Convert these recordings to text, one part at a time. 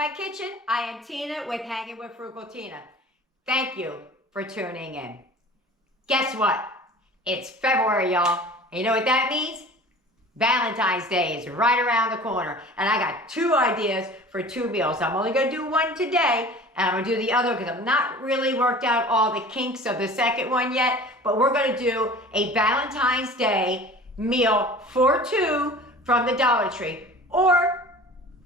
my kitchen. I am Tina with Hanging with Frugal Tina. Thank you for tuning in. Guess what? It's February, y'all. And you know what that means? Valentine's Day is right around the corner. And I got 2 ideas for 2 meals. I'm only going to do one today. And I'm going to do the other because I'm not really worked out all the kinks of the second one yet. But we're going to do a Valentine's Day meal for 2 from the Dollar Tree. Or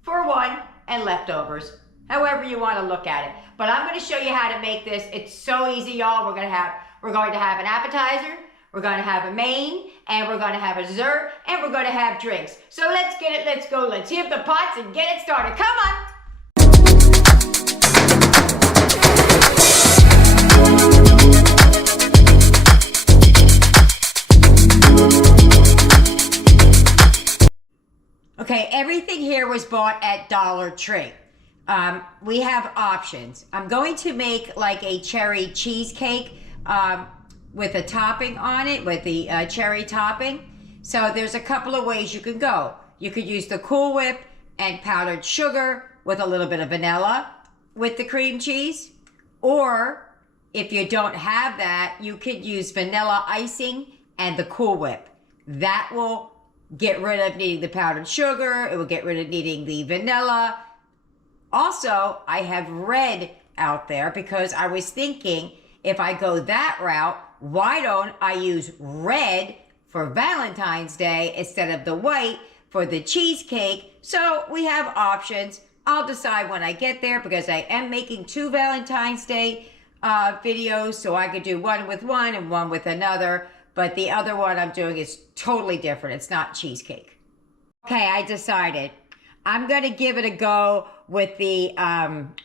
for 1 and leftovers. However you want to look at it. But I'm going to show you how to make this. It's so easy, y'all. We're going to have an appetizer. We're going to have a main, and we're going to have a dessert, and we're going to have drinks. So let's get it, let's go, let's heat up the pots and get it started. Come on! Okay, everything here was bought at Dollar Tree. We have options. I'm going to make like a cherry cheesecake with a topping on it, with the cherry topping. So there's a couple of ways you can go. You could use the Cool Whip and powdered sugar with a little bit of vanilla with the cream cheese. Or if you don't have that, you could use vanilla icing and the Cool Whip. That will get rid of needing the powdered sugar. It will get rid of needing the vanilla. Also, I have red out there because I was thinking if I go that route, why don't I use red for Valentine's Day instead of the white for the cheesecake? So we have options. I'll decide when I get there because I am making 2 Valentine's Day videos, so I could do one with one and one with another. But the other one I'm doing is totally different. It's not cheesecake. Okay, I decided. I'm going to give it a go with the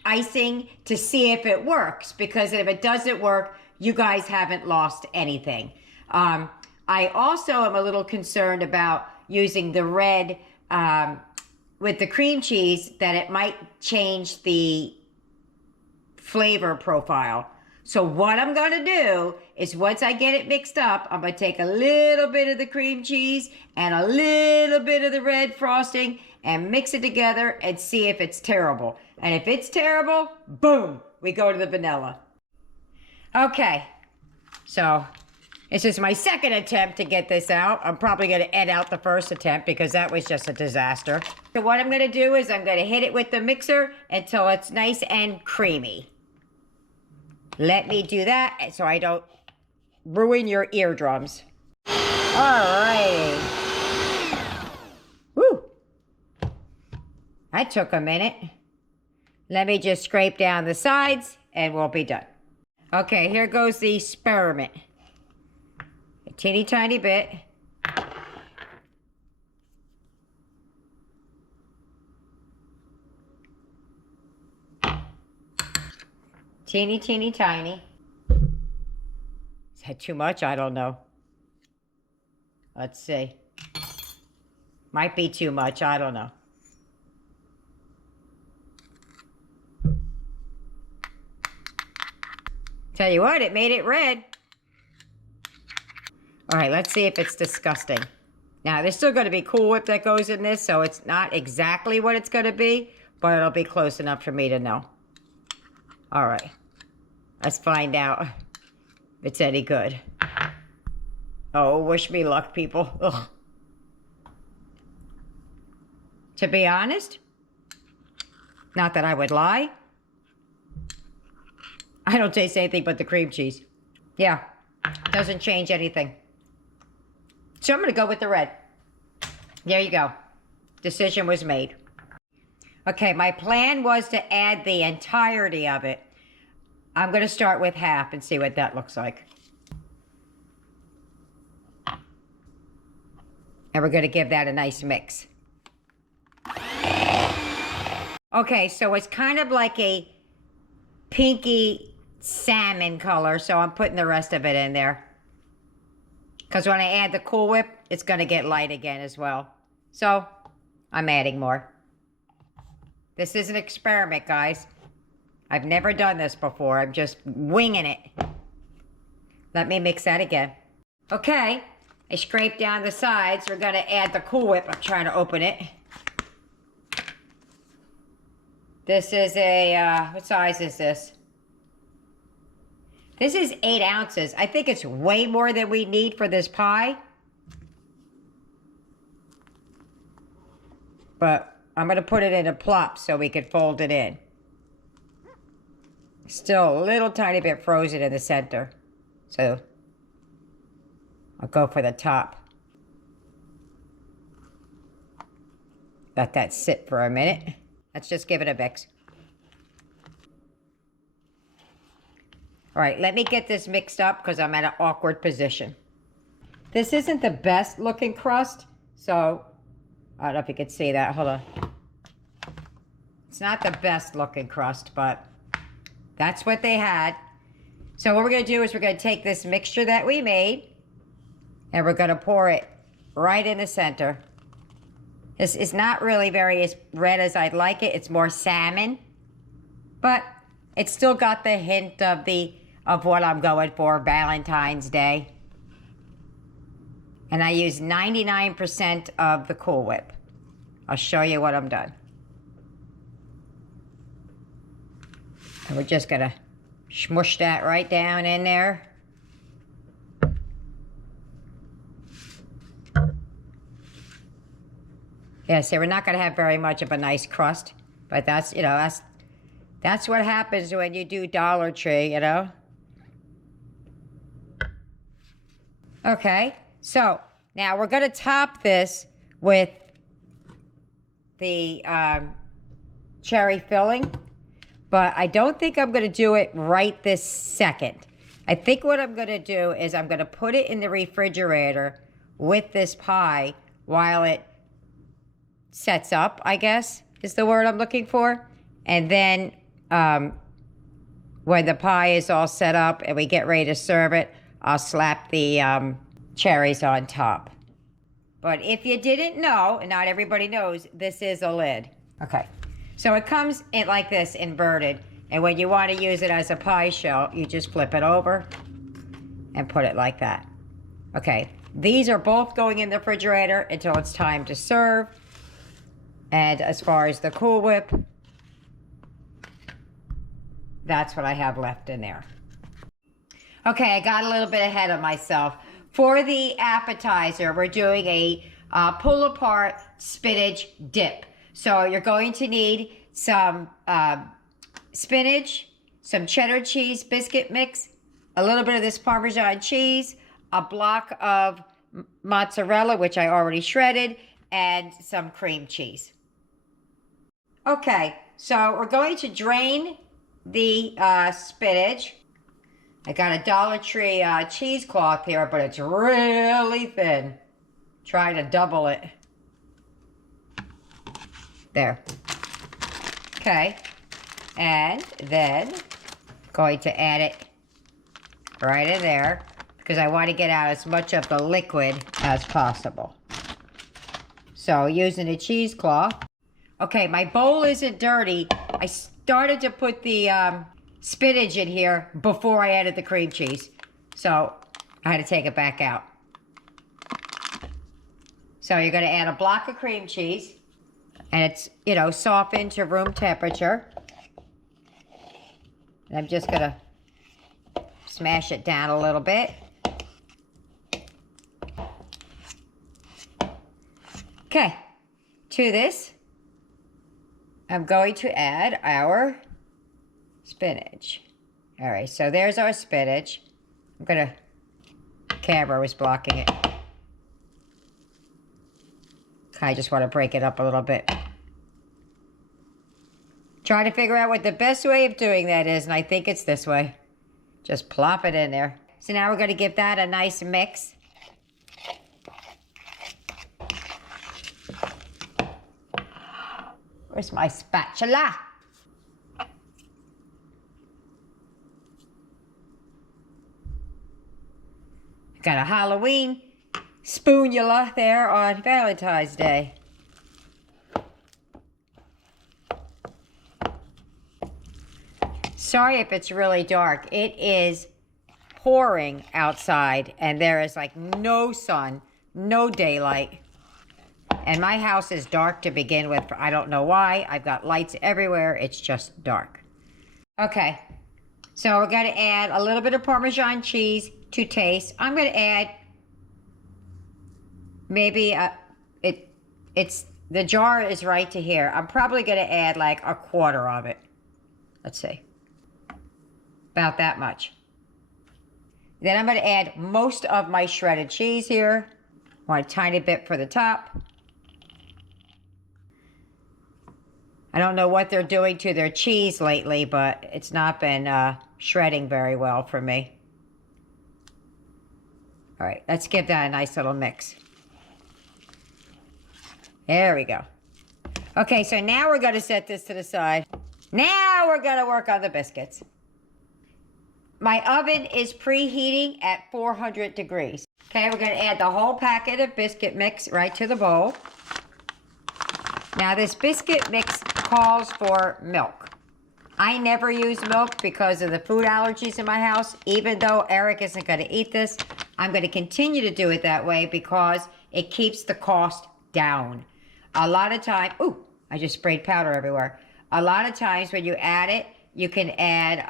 icing to see if it works. Because if it doesn't work, you guys haven't lost anything. I also am a little concerned about using the red with the cream cheese, that it might change the flavor profile. So what I'm going to do is once I get it mixed up, I'm going to take a little bit of the cream cheese and a little bit of the red frosting and mix it together and see if it's terrible. And if it's terrible, boom, we go to the vanilla. Okay, so this is my second attempt to get this out. I'm probably going to edit out the first attempt because that was just a disaster. So what I'm going to do is I'm going to hit it with the mixer until it's nice and creamy. Let me do that so I don't ruin your eardrums. Alrighty. Woo! That took a minute. Let me just scrape down the sides and we'll be done. Okay, here goes the spearmint. A teeny tiny bit. Teeny, teeny, tiny. Is that too much? I don't know. Let's see. Might be too much. I don't know. Tell you what, it made it red. All right, let's see if it's disgusting. Now, there's still going to be Cool Whip that goes in this, so it's not exactly what it's going to be, but it'll be close enough for me to know. All right. Let's find out if it's any good. Oh, wish me luck, people. Ugh. To be honest, not that I would lie, I don't taste anything but the cream cheese. Yeah, doesn't change anything. So I'm going to go with the red. There you go. Decision was made. Okay, my plan was to add the entirety of it. I'm going to start with half and see what that looks like. And we're going to give that a nice mix. Okay, so it's kind of like a pinky salmon color, so I'm putting the rest of it in there. Because when I add the Cool Whip, it's going to get light again as well. So, I'm adding more. This is an experiment, guys. I've never done this before. I'm just winging it. Let me mix that again. Okay, I scraped down the sides. We're going to add the Cool Whip. I'm trying to open it. This is a, what size is this? This is 8 ounces. I think it's way more than we need for this pie. But I'm going to put it in a plop so we can fold it in. Still a little tiny bit frozen in the center. So I'll go for the top. Let that sit for a minute. Let's just give it a mix. All right, let me get this mixed up because I'm at an awkward position. This isn't the best looking crust, so I don't know if you can see that. Hold on. It's not the best looking crust, but that's what they had. So what we're going to do is we're going to take this mixture that we made and we're going to pour it right in the center. This is not really very as red as I'd like it. It's more salmon, but it's still got the hint of what I'm going for, Valentine's Day. And I use 99% of the Cool Whip. I'll show you what I'm done. And we're just gonna smush that right down in there. Yeah, so we're not gonna have very much of a nice crust, but that's, you know, that's what happens when you do Dollar Tree, you know. Okay, so now we're gonna top this with the cherry filling, but I don't think I'm gonna do it right this second. I think what I'm gonna do is I'm gonna put it in the refrigerator with this pie while it sets up, I guess is the word I'm looking for. And then when the pie is all set up and we get ready to serve it, I'll slap the cherries on top. But if you didn't know, and not everybody knows, this is a lid. Okay, so it comes in like this, inverted. And when you want to use it as a pie shell, you just flip it over and put it like that. Okay, these are both going in the refrigerator until it's time to serve. And as far as the Cool Whip, that's what I have left in there. Okay, I got a little bit ahead of myself. For the appetizer, we're doing a pull-apart spinach dip. So you're going to need some spinach, some cheddar cheese biscuit mix, a little bit of this Parmesan cheese, a block of mozzarella, which I already shredded, and some cream cheese. Okay, so we're going to drain the spinach. I got a Dollar Tree cheesecloth here, but it's really thin. Try to double it. There. Okay. And then going to add it right in there because I want to get out as much of the liquid as possible. So using a cheesecloth. Okay, my bowl isn't dirty. I started to put the spinach in here before I added the cream cheese. So I had to take it back out. So you're going to add a block of cream cheese. And it's, you know, softened to room temperature. And I'm just going to smash it down a little bit. Okay, to this, I'm going to add our spinach. All right, so there's our spinach. I'm gonna, camera was blocking it. I just want to break it up a little bit. Trying to figure out what the best way of doing that is, and I think it's this way. Just plop it in there. So now we're gonna give that a nice mix. Where's my spatula? Got a Halloween spoonula there on Valentine's Day. Sorry if it's really dark. It is pouring outside and there is like no sun, no daylight. And my house is dark to begin with. I don't know why. I've got lights everywhere. It's just dark. Okay. So we're going to add a little bit of Parmesan cheese to taste. I'm going to add maybe the jar is right to here. I'm probably going to add like a quarter of it. Let's see. About that much. Then I'm going to add most of my shredded cheese here. Want a tiny bit for the top. I don't know what they're doing to their cheese lately, but it's not been shredding very well for me. All right, let's give that a nice little mix. There we go. Okay, so now we're going to set this to the side. Now we're going to work on the biscuits. My oven is preheating at 400 degrees. Okay, we're going to add the whole packet of biscuit mix right to the bowl. Now this biscuit mix calls for milk. I never use milk because of the food allergies in my house. Even though Eric isn't going to eat this, I'm going to continue to do it that way because it keeps the cost down. A lot of time, ooh, I just sprayed powder everywhere. A lot of times when you add it, you can add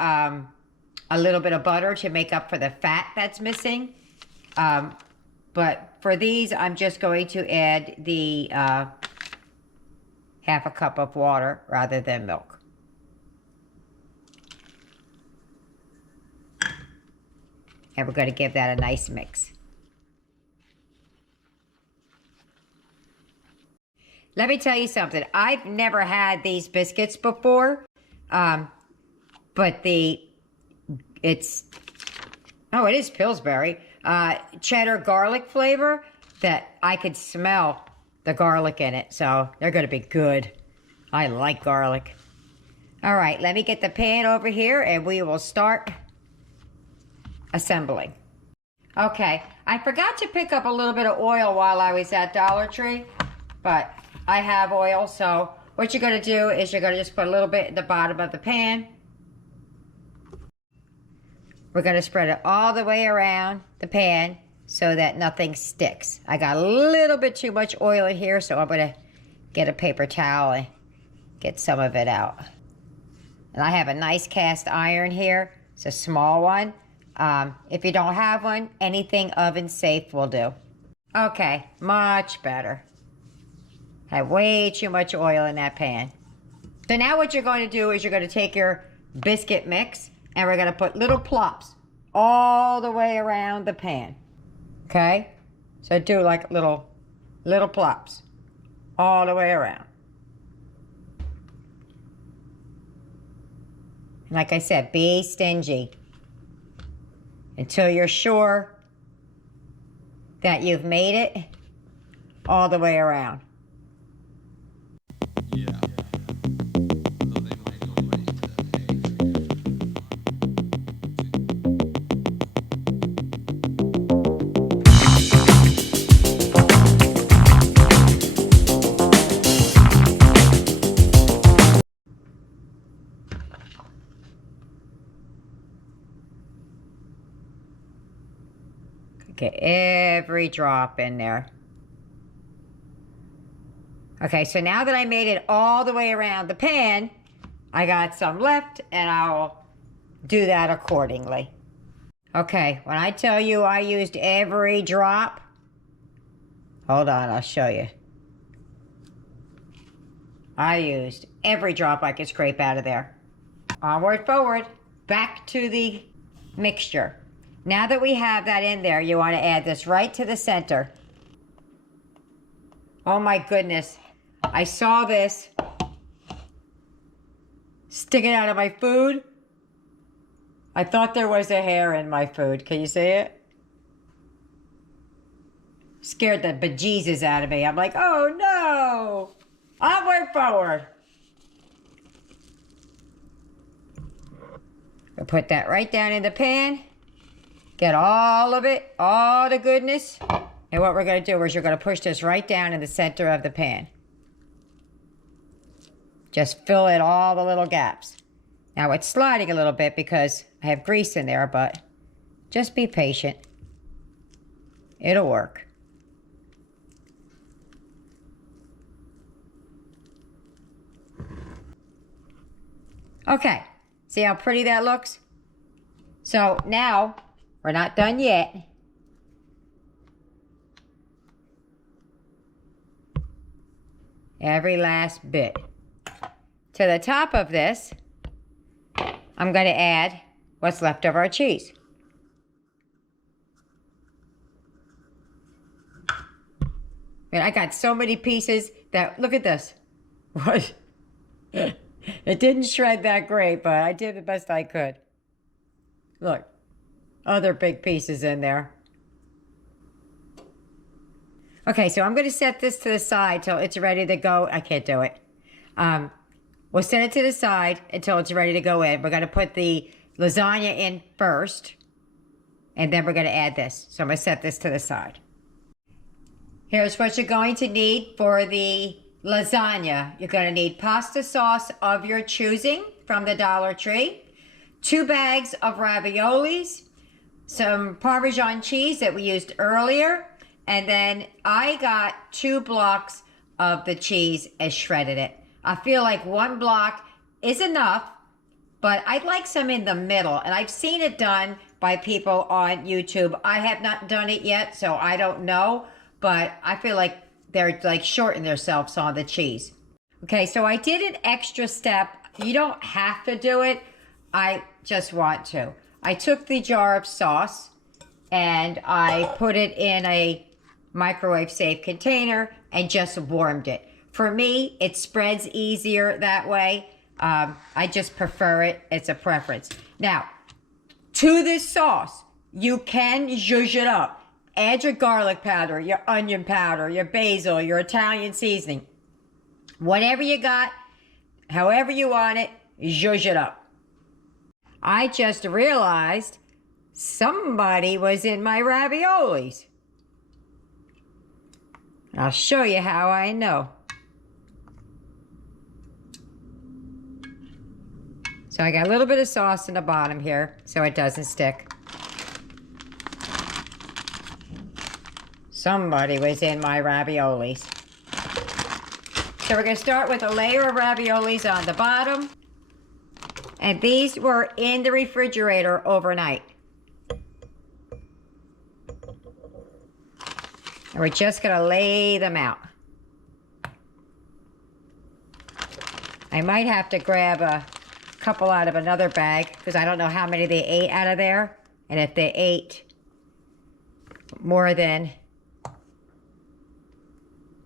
a little bit of butter to make up for the fat that's missing. But for these, I'm just going to add the half a cup of water rather than milk. And we're going to give that a nice mix. Let me tell you something. I've never had these biscuits before, but it is Pillsbury. Cheddar garlic flavor that I could smell the garlic in it. So they're going to be good. I like garlic. All right, let me get the pan over here and we will start assembling. Okay, I forgot to pick up a little bit of oil while I was at Dollar Tree, but I have oil. So what you're going to do is you're going to just put a little bit at the bottom of the pan. We're going to spread it all the way around the pan so that nothing sticks. I got a little bit too much oil in here, so I'm going to get a paper towel and get some of it out. And I have a nice cast iron here. It's a small one. If you don't have one, anything oven safe will do. Okay, much better. I have way too much oil in that pan. So now what you're going to do is you're going to take your biscuit mix and we're going to put little plops all the way around the pan. Okay? So do like little plops all the way around. And like I said, be stingy until you're sure that you've made it all the way around. Get every drop in there. Okay, so now that I made it all the way around the pan, I got some left and I'll do that accordingly. Okay, when I tell you I used every drop, hold on, I'll show you. I used every drop I could scrape out of there. Onward, forward, back to the mixture. Now that we have that in there, you want to add this right to the center. Oh my goodness. I saw this sticking out of my food. I thought there was a hair in my food. Can you see it? Scared the bejesus out of me. I'm like, oh no. Onward, forward. I'll put that right down in the pan. Get all of it, all the goodness. And what we're going to do is you're going to push this right down in the center of the pan. Just fill in all the little gaps. Now it's sliding a little bit because I have grease in there, but just be patient. It'll work. Okay, see how pretty that looks? So now, we're not done yet. Every last bit. To the top of this, I'm going to add what's left of our cheese. And I got so many pieces that, look at this. What? It didn't shred that great, but I did the best I could. Look, other big pieces in there. Okay, so I'm going to set this to the side till it's ready to go. I can't do it. We'll set it to the side until it's ready to go in. We're going to put the lasagna in first, and then we're going to add this. So I'm going to set this to the side. Here's what you're going to need for the lasagna. You're going to need pasta sauce of your choosing from the Dollar Tree, 2 bags of raviolis, some Parmesan cheese that we used earlier, and then I got 2 blocks of the cheese and shredded it. I feel like 1 block is enough, but I'd like some in the middle, and I've seen it done by people on YouTube. I have not done it yet, so I don't know, but I feel like they're like shorting themselves on the cheese. Okay, so I did an extra step. You don't have to do it. I just want to. I took the jar of sauce and I put it in a microwave safe container and just warmed it. For me, it spreads easier that way. I just prefer it. It's a preference. Now, to this sauce, you can zhuzh it up. Add your garlic powder, your onion powder, your basil, your Italian seasoning. Whatever you got, however you want it, zhuzh it up. I just realized somebody was in my raviolis. I'll show you how I know. So I got a little bit of sauce in the bottom here so it doesn't stick. Somebody was in my raviolis. So we're going to start with a layer of raviolis on the bottom. And these were in the refrigerator overnight. And we're just going to lay them out. I might have to grab a couple out of another bag because I don't know how many they ate out of there. And if they ate more than...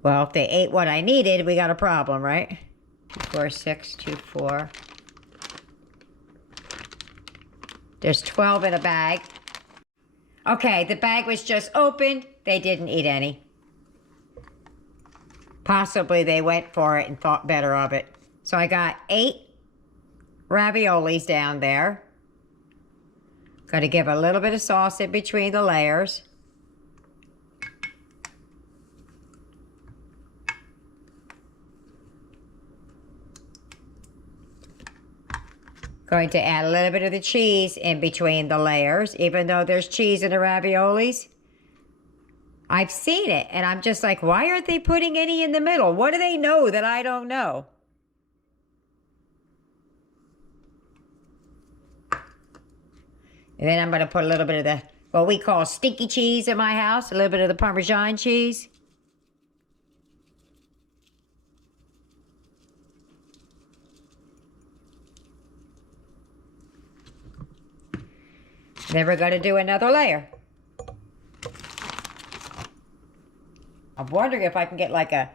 Well, if they ate what I needed, we got a problem, right? 2, 4, 6, 2, 4. There's 12 in a bag. Okay, the bag was just opened. They didn't eat any. Possibly they went for it and thought better of it. So I got 8 raviolis down there. Got to give a little bit of sauce in between the layers. Going to add a little bit of the cheese in between the layers, even though there's cheese in the raviolis. I've seen it, and I'm just like, why aren't they putting any in the middle? What do they know that I don't know? And then I'm going to put a little bit of the, what we call stinky cheese in my house, a little bit of the Parmesan cheese. Then we're going to do another layer. I'm wondering if I can get like a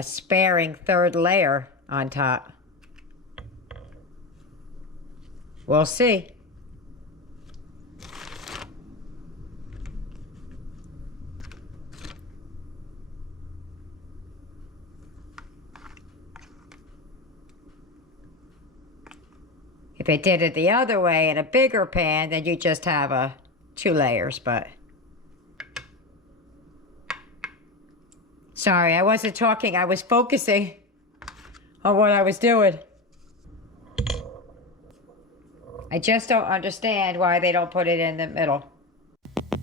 sparing 3rd layer on top. We'll see. If I did it the other way in a bigger pan, then you just have 2 layers, but... Sorry, I wasn't talking. I was focusing on what I was doing. I just don't understand why they don't put it in the middle.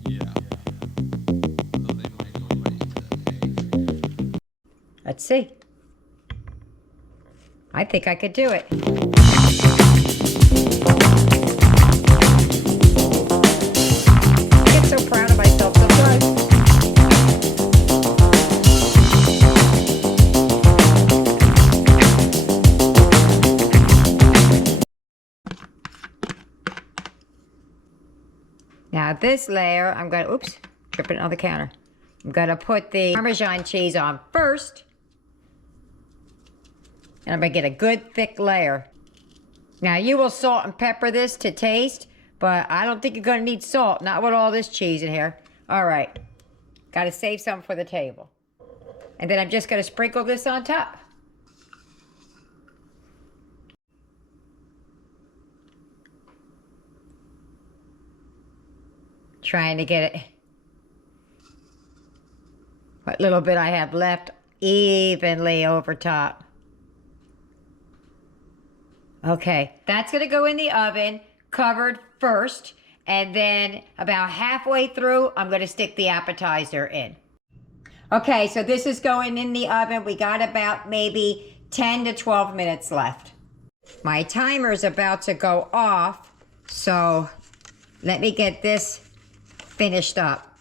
Yeah. So they might go right to Let's see. I think I could do it. Now this layer, I'm gonna, oops, tripping on the counter. I'm gonna put the Parmesan cheese on first. And I'm gonna get a good thick layer. Now you will salt and pepper this to taste, but I don't think you're gonna need salt, not with all this cheese in here. All right, gotta save some for the table. And then I'm just gonna sprinkle this on top. Trying to get it, what little bit I have left, evenly over top. Okay, that's gonna go in the oven, covered first, and then about halfway through, I'm gonna stick the appetizer in. Okay, so this is going in the oven. We got about maybe 10 to 12 minutes left. My timer's about to go off, so let me get this finished up.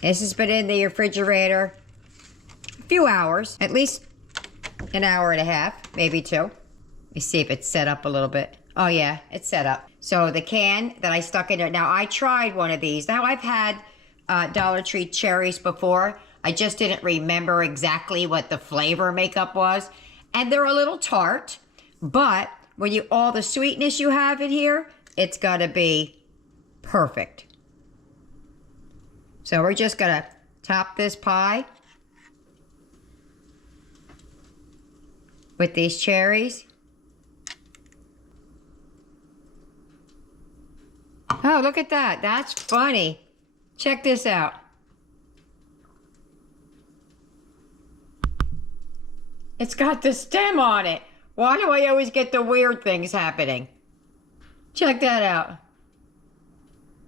This has been in the refrigerator a few hours, at least an hour and a half, maybe two. Let me see if it's set up a little bit. Oh yeah, it's set up. So the can that I stuck in there, now I tried one of these. Now I've had Dollar Tree cherries before. I just didn't remember exactly what the flavor makeup was. And they're a little tart, but when all the sweetness you have in here, it's gotta be perfect. So we're just gonna top this pie with these cherries. Oh, look at that. That's funny. Check this out. It's got the stem on it. Why do I always get the weird things happening? Check that out.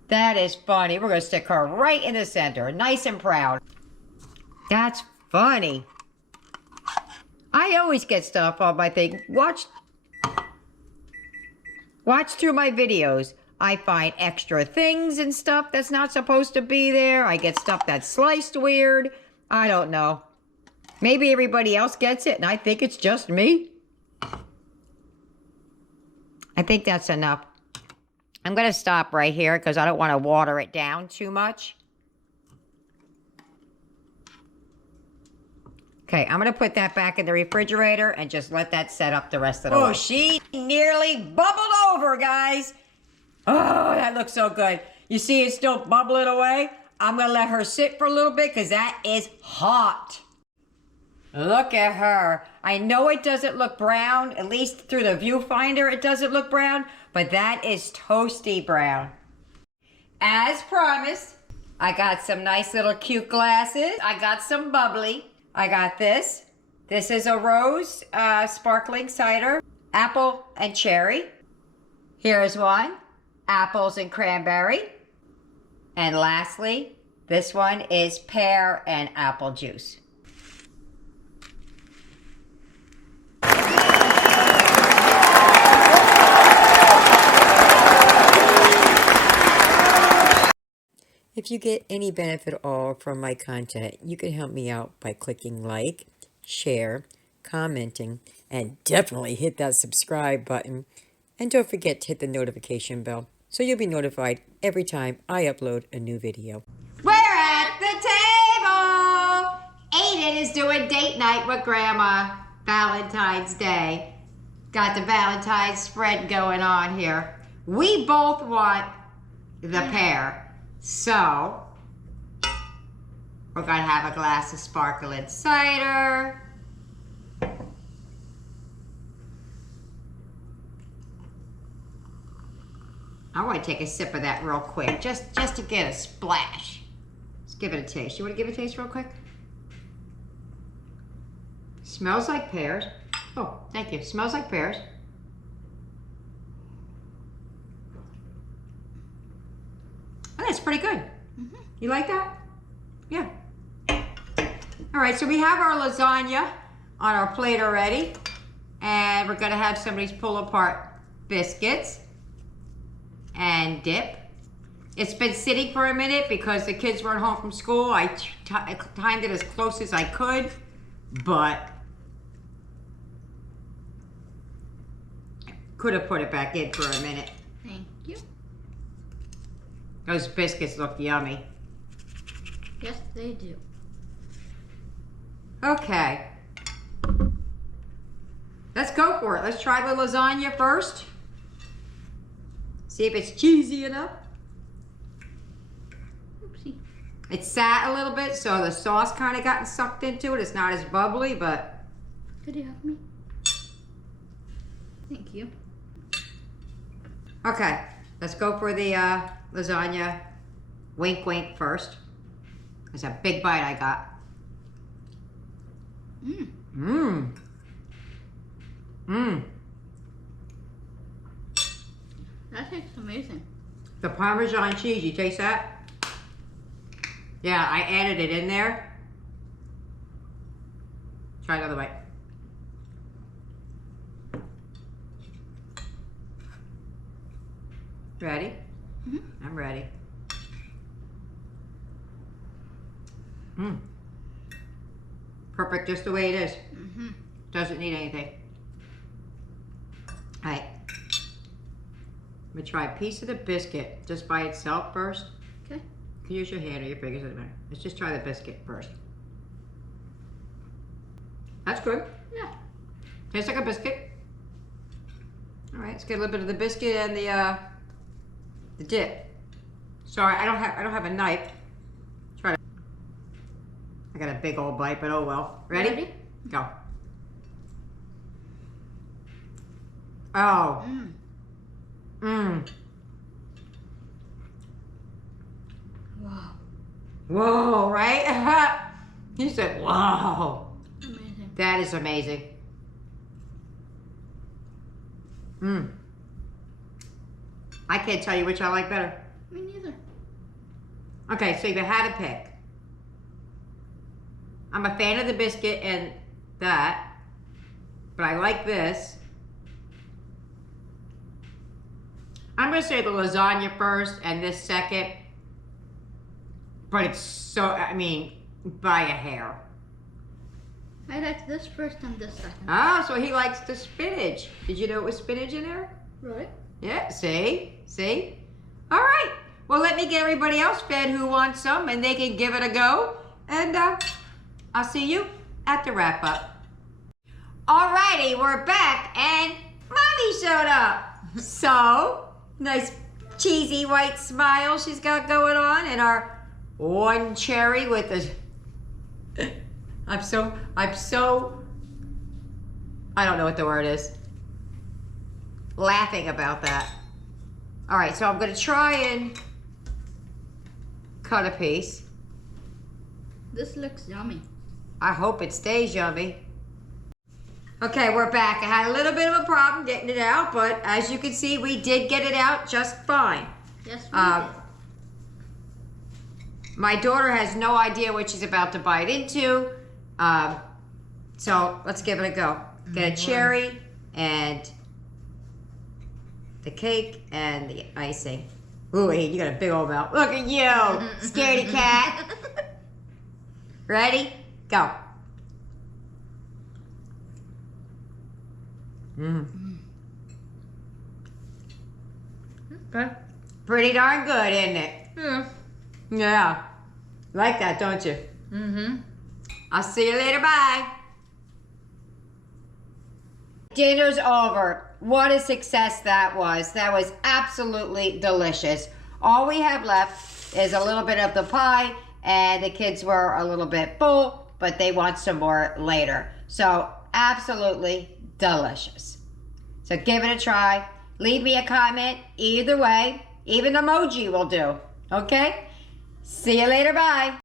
That is funny. We're going to stick her right in the center, nice and proud. That's funny. I always get stuff on my thing. Watch through my videos. I find extra things and stuff that's not supposed to be there. I get stuff that's sliced weird. I don't know. Maybe everybody else gets it and I think it's just me. I think that's enough. I'm going to stop right here because I don't want to water it down too much. Okay, I'm going to put that back in the refrigerator and just let that set up the rest of the way. Oh, she nearly bubbled over, guys. Oh, that looks so good. You see it's still bubbling away? I'm going to let her sit for a little bit because that is hot. Look at her. I know it doesn't look brown, at least through the viewfinder it doesn't look brown, but that is toasty brown. As promised, I got some nice little cute glasses. I got some bubbly. I got this. This is a rose sparkling cider, apple and cherry. Here's one, apples and cranberry. And lastly, this one is pear and apple juice. If you get any benefit at all from my content, you can help me out by clicking like, share, commenting, and definitely hit that subscribe button. And don't forget to hit the notification bell so you'll be notified every time I upload a new video. We're at the table! Aiden is doing date night with Grandma. Valentine's Day. Got the Valentine's spread going on here. We both want the pear. So, we're gonna have a glass of sparkling cider. I want to take a sip of that real quick, just to get a splash. Let's give it a taste. You want to give it a taste real quick? Smells like pears. Oh, thank you. Smells like pears. Oh, that's pretty good. Mm-hmm. You like that? Yeah. All right, so we have our lasagna on our plate already. And we're gonna have some of these pull apart biscuits and dip. It's been sitting for a minute because the kids weren't home from school. I timed it as close as I could, but I could have put it back in for a minute. Thank you. Those biscuits look yummy. Yes, they do. Okay. Let's go for it. Let's try the lasagna first. See if it's cheesy enough. Oopsie. It sat a little bit, so the sauce kind of gotten sucked into it. It's not as bubbly, but... Could you help me? Thank you. Okay, let's go for the lasagna. Wink, wink first. It's a big bite I got. Mmm. Mmm. Mmm. That tastes amazing. The Parmesan cheese, you taste that? Yeah, I added it in there. Try another bite. Ready? Mm-hmm. I'm ready. Mmm. Perfect just the way it is. Mm-hmm. Doesn't need anything. Alright. I'm gonna try a piece of the biscuit just by itself first. Okay. You can use your hand or your fingers, doesn't matter. Let's just try the biscuit first. That's good. Yeah. Tastes like a biscuit. Alright, let's get a little bit of the biscuit and the dip. Sorry, I don't have a knife. Try to. I got a big old bite, but oh well. Ready? Go. Oh. Mmm. Mmm. Wow. Whoa, right? You said, whoa. Amazing. That is amazing. Mmm. I can't tell you which I like better. Me neither. Okay, so if you had to pick. I'm a fan of the biscuit and that, but I like this. I'm gonna say the lasagna first and this second, but it's so, I mean, by a hair. I like this first and this second. Ah, so he likes the spinach. Did you know it was spinach in there? Really? Yeah, see? See? All right. Well, let me get everybody else fed who wants some, and they can give it a go. And I'll see you at the wrap up. All righty, we're back, and Mommy showed up. So, nice cheesy white smile she's got going on, and our one cherry with the... I'm so, I don't know what the word is. Laughing about that. All right, so I'm gonna try and cut a piece. This looks yummy. I hope it stays yummy. Okay, we're back. I had a little bit of a problem getting it out, but as you can see, we did get it out just fine. Yes, we did. My daughter has no idea what she's about to bite into. So let's give it a go. Get a cherry and the cake and the icing. Ooh, hey, you got a big old mouth. Look at you, scaredy cat. Ready? Go. Mm. Okay. Pretty darn good, isn't it? Yeah. Yeah. Like that, don't you? Mm-hmm. I'll see you later. Bye. Dinner's over. What a success that was. That was absolutely delicious. All we have left is a little bit of the pie, and the kids were a little bit full, but they want some more later. So absolutely delicious. So give it a try. Leave me a comment either way. Even emoji will do. Okay? See you later. Bye.